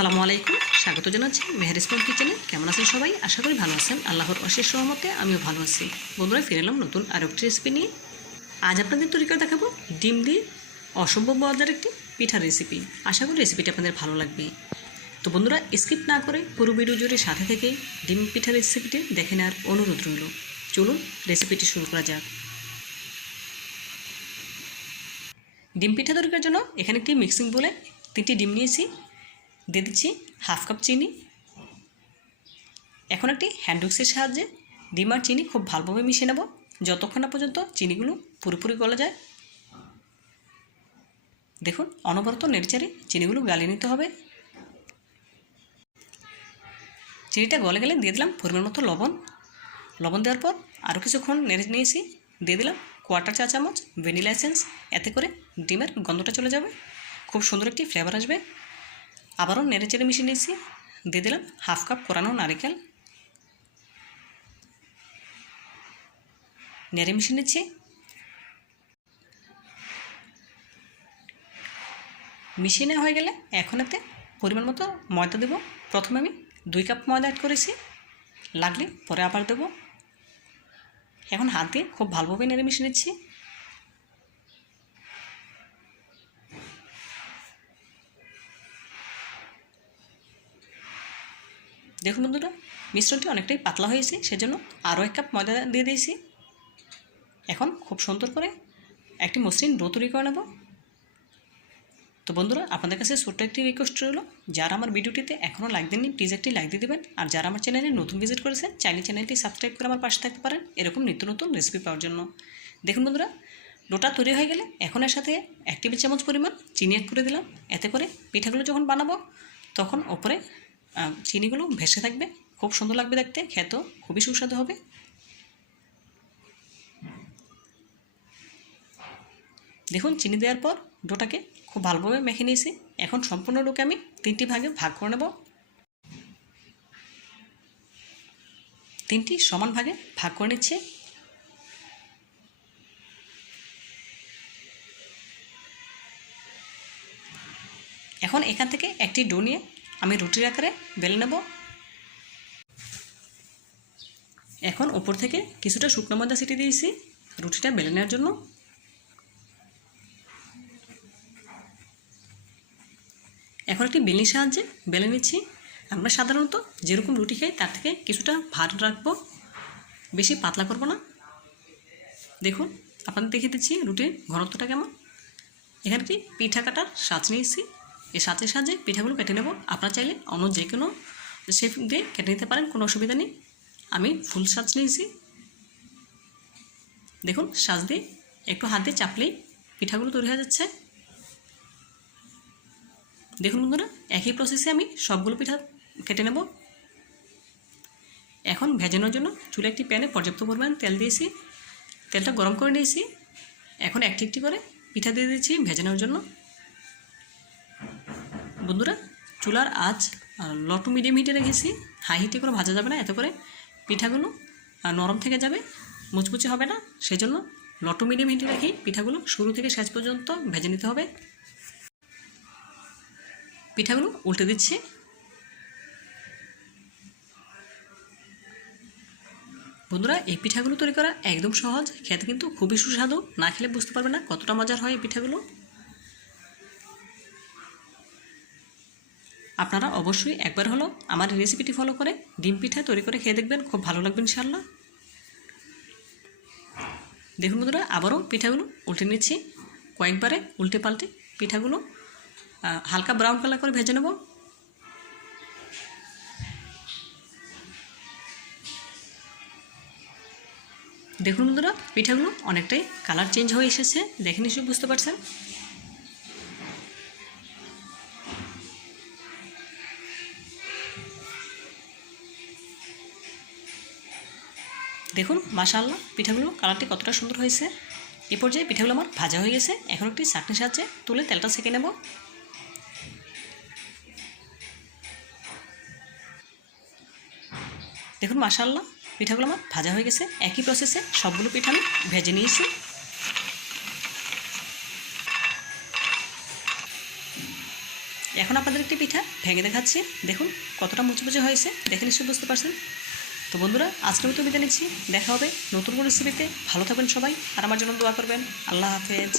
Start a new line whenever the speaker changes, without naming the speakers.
আসসালামু আলাইকুম। স্বাগত জানাচ্ছি মেহের ইসলাম কিচেনে। কেমন আছেন সবাই? আশা করি ভালো আছেন। আল্লাহর অশেষ সহমতে আমিও ভালো আছি। বন্ধুরা, ফিরে এলাম নতুন আর একটি রেসিপি নিয়ে। আজ আপনাদের তৈরি করে দেখাবো ডিম দিয়ে অসম্ভব মজার একটি পিঠার রেসিপি আশা করি রেসিপিটা আপনাদের ভালো লাগবে। তো বন্ধুরা স্কিপ না করে পুরো ভিডিও জুড়ে সাথে থেকে ডিম পিঠার রেসিপিটি দেখে নেওয়ার অনুরোধ রইল। চলুন রেসিপিটি শুরু করা যাক। ডিম পিঠা তৈরি করার জন্য এখানে একটি মিক্সিং বলে তিনটি ডিম নিয়েছি। দিয়ে দিচ্ছি হাফ কাপ চিনি। এখন একটি হ্যান্ড উইক্সের সাহায্যে ডিম আর চিনি খুব ভালোভাবে মিশিয়ে নেব। যতক্ষণ না পর্যন্ত চিনিগুলো পুরোপুরি গলা যায়। দেখুন, অনবরত নেড়েচাড়ে চিনিগুলো গালিয়ে নিতে হবে। চিনিটা গলে গেলে দিয়ে দিলাম পরিমাণ মতো লবণ। লবণ দেওয়ার পর আরও কিছুক্ষণ নেড়ে নিয়েছি। দিয়ে দিলাম কোয়ার্টার চা চামচ ভ্যানিলা এসেন্স এতে করে ডিমের গন্ধটা চলে যাবে। খুব সুন্দর একটি ফ্লেভার আসবে। আবারও নেড়ে চেড়ে মিশিয়ে নিয়েছি। দিয়ে দিলাম হাফ কাপ কোরানো নারিকেল। নেড়ে মিশিয়ে নিচ্ছি। মিশিয়ে নেওয়া হয়ে গেলে এখন এতে পরিমাণ মতো ময়দা দেবো। প্রথমে আমি দুই কাপ ময়দা অ্যাড করেছি। লাগলে পরে আবার দেবো। এখন হাত দিয়ে খুব ভালোভাবে নেড়ে মিশিয়ে নিচ্ছি। দেখুন বন্ধুরা, মিশ্রণটি অনেকটাই পাতলা হয়েছে, সেজন্য আরও এক কাপ ময়দা দিয়ে দিয়েছি। এখন খুব সুন্দর করে একটি মসৃণ ডো তৈরি করে নেব। তো বন্ধুরা, আপনাদের কাছে ছোট্ট একটি রিকোয়েস্ট রইল, যারা আমার ভিডিওটিতে এখনও লাইক দেননি প্লিজ একটি লাইক দিয়ে দেবেন। আর যারা আমার চ্যানেলে নতুন ভিজিট করেছেন, চাইলে চ্যানেলটি সাবস্ক্রাইব করে আমার পাশে থাকতে পারেন, এরকম নিত্য নতুন রেসিপি পাওয়ার জন্য। দেখুন বন্ধুরা, ডোটা তৈরি হয়ে গেলে এখন এর সাথে এক টেবিল চামচ পরিমাণ চিনি অ্যাড করে দিলাম। এতে করে পিঠাগুলো যখন বানাবো, তখন ওপরে চিনিগুলো ভেসে থাকবে। খুব সুন্দর লাগবে দেখতে খেতেও খুবই সুস্বাদু হবে। দেখুন, চিনি দেওয়ার পর ডোটাকে খুব ভালোভাবে মেখে নিয়েছি। এখন সম্পূর্ণ ডোকে আমি তিনটি ভাগে ভাগ করে নেব। তিনটি সমান ভাগে ভাগ করে নিচ্ছে। এখন এখান থেকে একটি ডো নিয়ে আমি রুটির আকারে বেলে নেব। এখন ওপর থেকে কিছুটা শুকনো ময়দা ছিটিয়ে দিয়েছি রুটিটা বেলে নেওয়ার জন্য। এখন একটি বেলির সাহায্যে বেলে নিচ্ছি। আমরা সাধারণত যেরকম রুটি খাই তার থেকে কিছুটা ভাত রাখব, বেশি পাতলা করব না। দেখুন, আপনাদের দেখিয়ে দিচ্ছি রুটির ঘনত্বটা কেমন। এখানে একটি পিঠা কাটার সাজ নিয়েছি। এই সাজের সাহায্যে পিঠাগুলো কেটে নেব। আপনারা চাইলে অন্য যে কোনো শেফ দিয়ে কেটে নিতে পারেন, কোনো অসুবিধা নেই। আমি ফুল সাজ নিয়েছি। দেখুন, সাজ দিয়ে একটু হাত দিয়ে চাপলেই পিঠাগুলো তৈরি হয়ে যাচ্ছে। দেখুন বন্ধুরা, একই প্রসেসে আমি সবগুলো পিঠা কেটে নেব। এখন ভেজানোর জন্য চুলে একটি প্যানে পর্যাপ্ত পরিমাণ তেল দিয়েছি। তেলটা গরম করে নিয়েছি। এখন একটি একটি করে পিঠা দিয়ে দিয়েছি ভেজানোর জন্য। বন্ধুরা, চুলার আজ লটু মিডিয়াম হিটে রেখেছি। হাই হিটে করে ভাজা যাবে না, এত করে পিঠাগুলো নরম থেকে যাবে, মুচমুচে হবে না। সেজন্য লটু মিডিয়াম হিটে রেখেই পিঠাগুলো শুরু থেকে শেষ পর্যন্ত ভেজে নিতে হবে। পিঠাগুলো উল্টে দিচ্ছি। বন্ধুরা, এই পিঠাগুলো তৈরি করা একদম সহজ, খেতে কিন্তু খুবই সুস্বাদু। না খেলে বুঝতে পারবে না কতটা মজার হয় এই পিঠাগুলো। আপনারা অবশ্যই একবার হলো আমার রেসিপিটি ফলো করে ডিম পিঠা তৈরি করে খেয়ে দেখবেন, খুব ভালো লাগবে ইনশাল্লাহ দেখুন বন্ধুরা, আবারও পিঠাগুলো উল্টে নিচ্ছি। কয়েকবারে উল্টে পাল্টে পিঠাগুলো হালকা ব্রাউন কালার করে ভেজে নেব। দেখুন বন্ধুরা, পিঠাগুলো অনেকটাই কালার চেঞ্জ হয়ে এসেছে। দেখে নিশ্চয়ই বুঝতে পারছেন। দেখুন, মাশাআল্লাহ, পিঠাগুলো কালারটি কতটা সুন্দর হয়েছে। এ পর্যায়ে পিঠাগুলো আমার ভাজা হয়ে গেছে। এখন একটি চাটনির সাহায্যে তুলে তেলটা সেঁকে নেব। দেখুন, মাশাআল্লাহ, পিঠাগুলো আমার ভাজা হয়ে গেছে। একই প্রসেসে সবগুলো পিঠা আমি ভেজে নিয়েছি। এখন আপনাদের একটি পিঠা ভেঙে দেখাচ্ছি। দেখুন, কতটা মুচমুচে হয়েছে। দেখে নিশ্চয়ই বুঝতে পারছেন। তো বন্ধুরা, আজকের মতো বিদায় নিচ্ছি। দেখা হবে নতুন কোনো রেসিপিতে ভালো থাকবেন সবাই, আর আমার জন্য দোয়া করবেন। আল্লাহ হাফেজ।